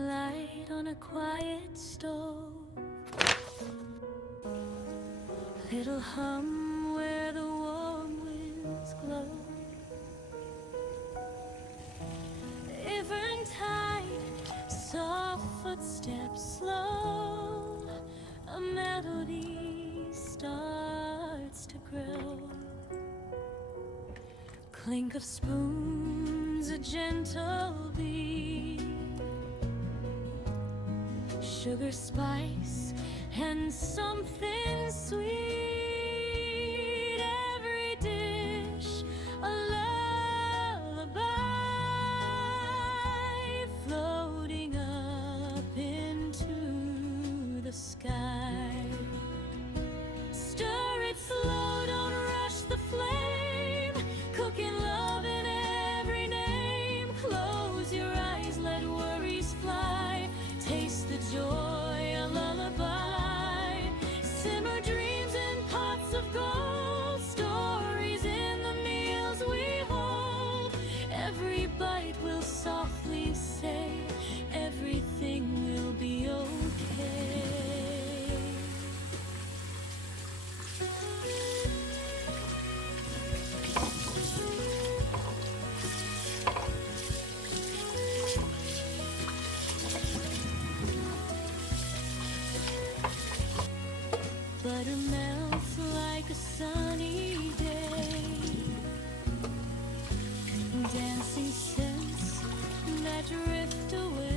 Morning light on a quiet stove, little hum where the warm winds glow. Eventide, soft footsteps slow, a melody starts to grow. Clink of spoons, a gentle beat, sugar, spice, and something sweet. Every dish a lullaby, floating up into the sky. Stir it slow, don't rush the flame, cooking love in every name. Close your eyes, let worries fly, taste the joy, a lullaby. Simmer dreams in pots of gold, stories in the meals we hold. Every bite will softly say, everything will be okay. Butter melts like a sunny day, dancing scents that drift away.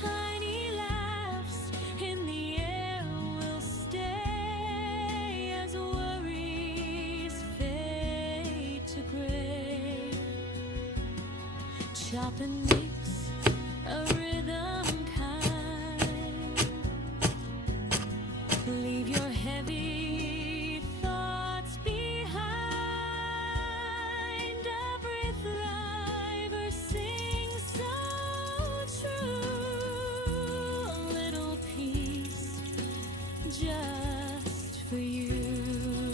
Tiny laughs in the air will stay as worries fade to gray. Chop and mix a rhythm kind, leave your heavy thoughts behind. Every thriver sings so true, a little piece just for you.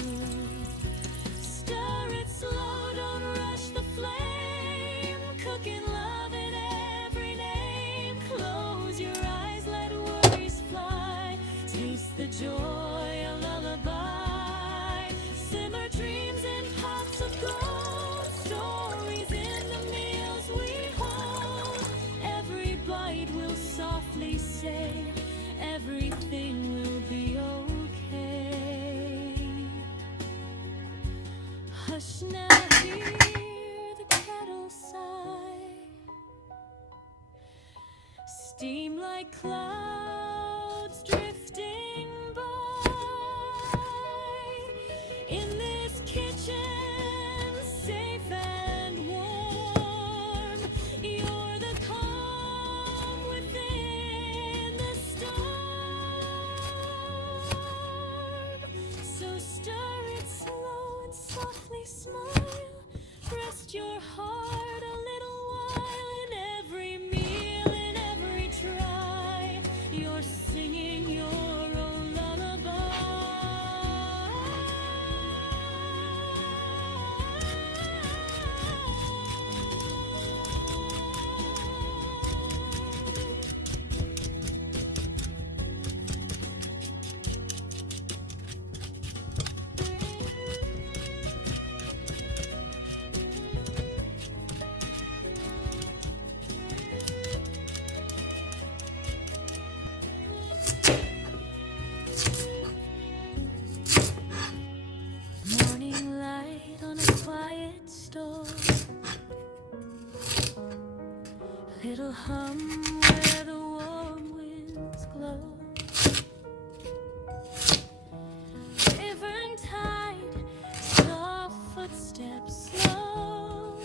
Stir it slow, don't rush the flame, cooking love in every name. Close your eyes, let worries fly, taste the joy, a lullaby. Simmer dreams in pots of gold, stories in the meals we hold. Every bite will softly say, everything will be okay. Hush now, hear the kettle sigh, steam like clouds drifting by. In this kitchen, safe and warm, you're the calm within the storm. So stir it slow and softly smile, rest your heart a little while. In every meal, in every try, you're singing your own lullaby. Morning light on a quiet stove, little hum where the warm winds glow. Eventide, soft footsteps slow,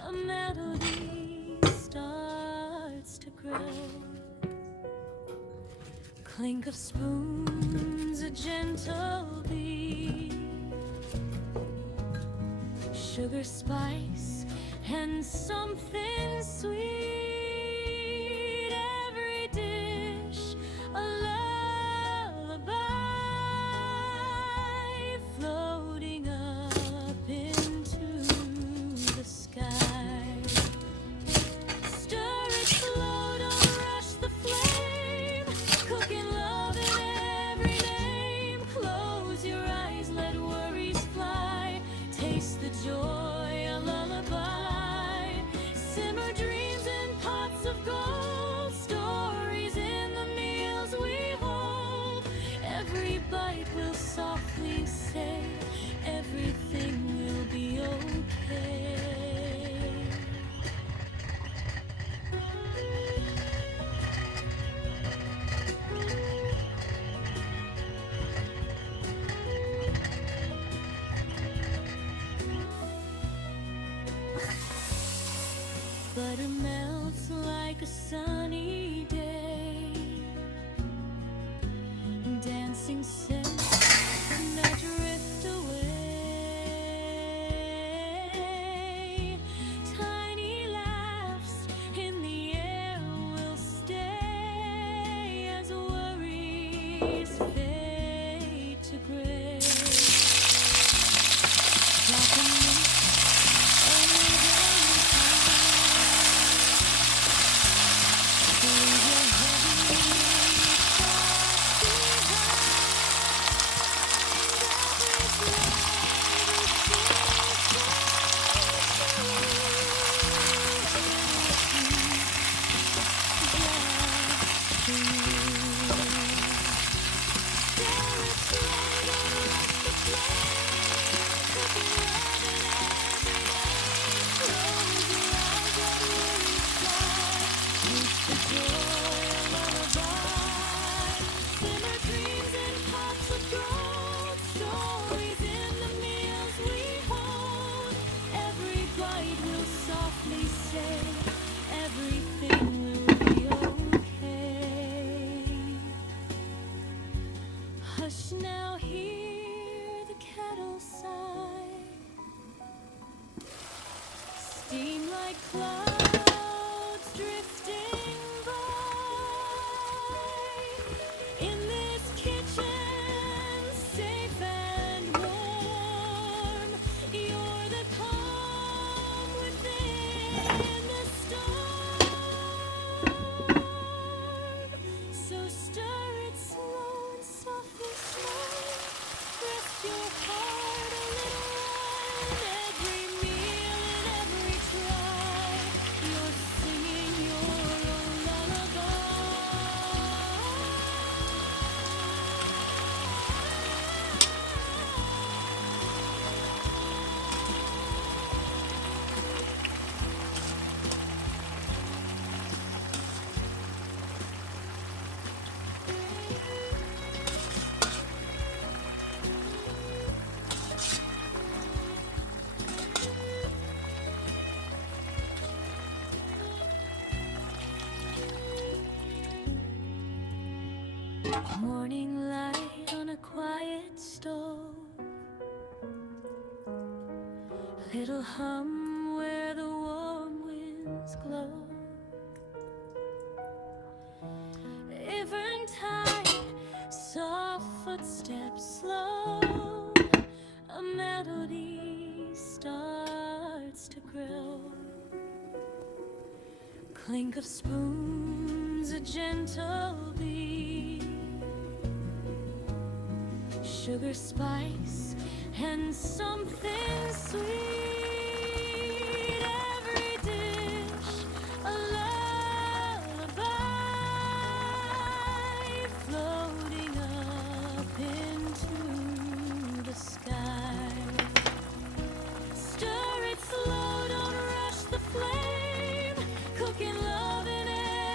a melody starts to grow. Clink of spoons, a gentle beat, sugar, spice, and something sweet. Every dish a lullaby, floating up into the sky. Butter melts like a sunny day, dancing scents that drift away. Tiny laughs in the air will stay as worries fade to gray. Hush now, hear the kettle sigh, steam like clouds drifting by. In this kitchen, safe and warm, you're the calm within the storm. So stir it slow and softly smile. Rest your heart a little while. Every meal and every try, you're singing your own morning light on a quiet stove, little hum where the warm winds glow. Eventide, soft footsteps slow, a melody starts to grow. Clink of spoons, a gentle beat, sugar, spice, and something sweet. Every dish a lullaby, floating up into the sky. Stir it slow, don't rush the flame, cooking love in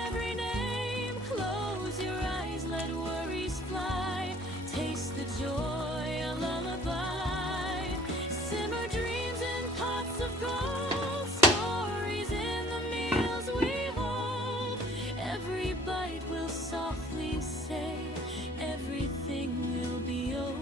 every name. Close your eyes, let worries fly, taste the joy, a lullaby. Simmer dreams in pots of gold, stories in the meals we hold. Every bite will softly say, everything will be okay.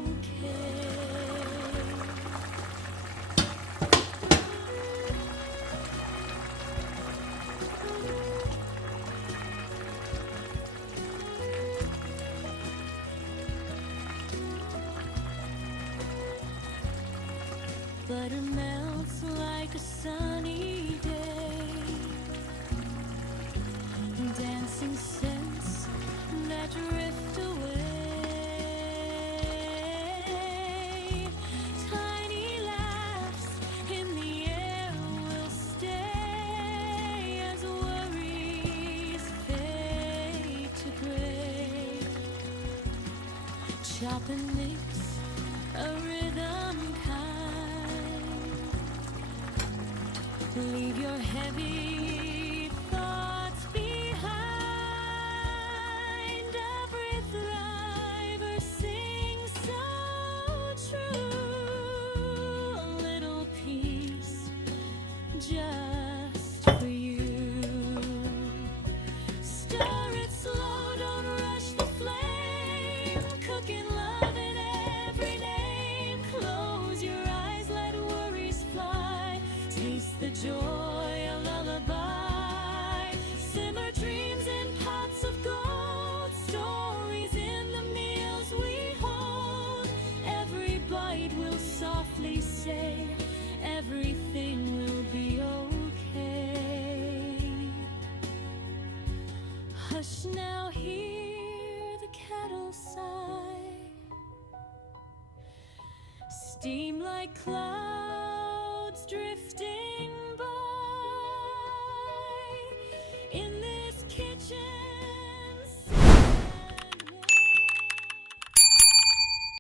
Butter melts like a sunny day, dancing scents that drift away. Tiny laughs in the air will stay as worries fade to gray. Chop and mix a rhythm kind, leave your heavy thoughts behind. Every thriver sings so true, a little peace just for you. joy a lullaby. Simmer dreams in pots of gold, stories in the meals we hold. Every bite will softly say, everything will be okay. Hush now, hear the kettle sigh. Steam like clouds drifting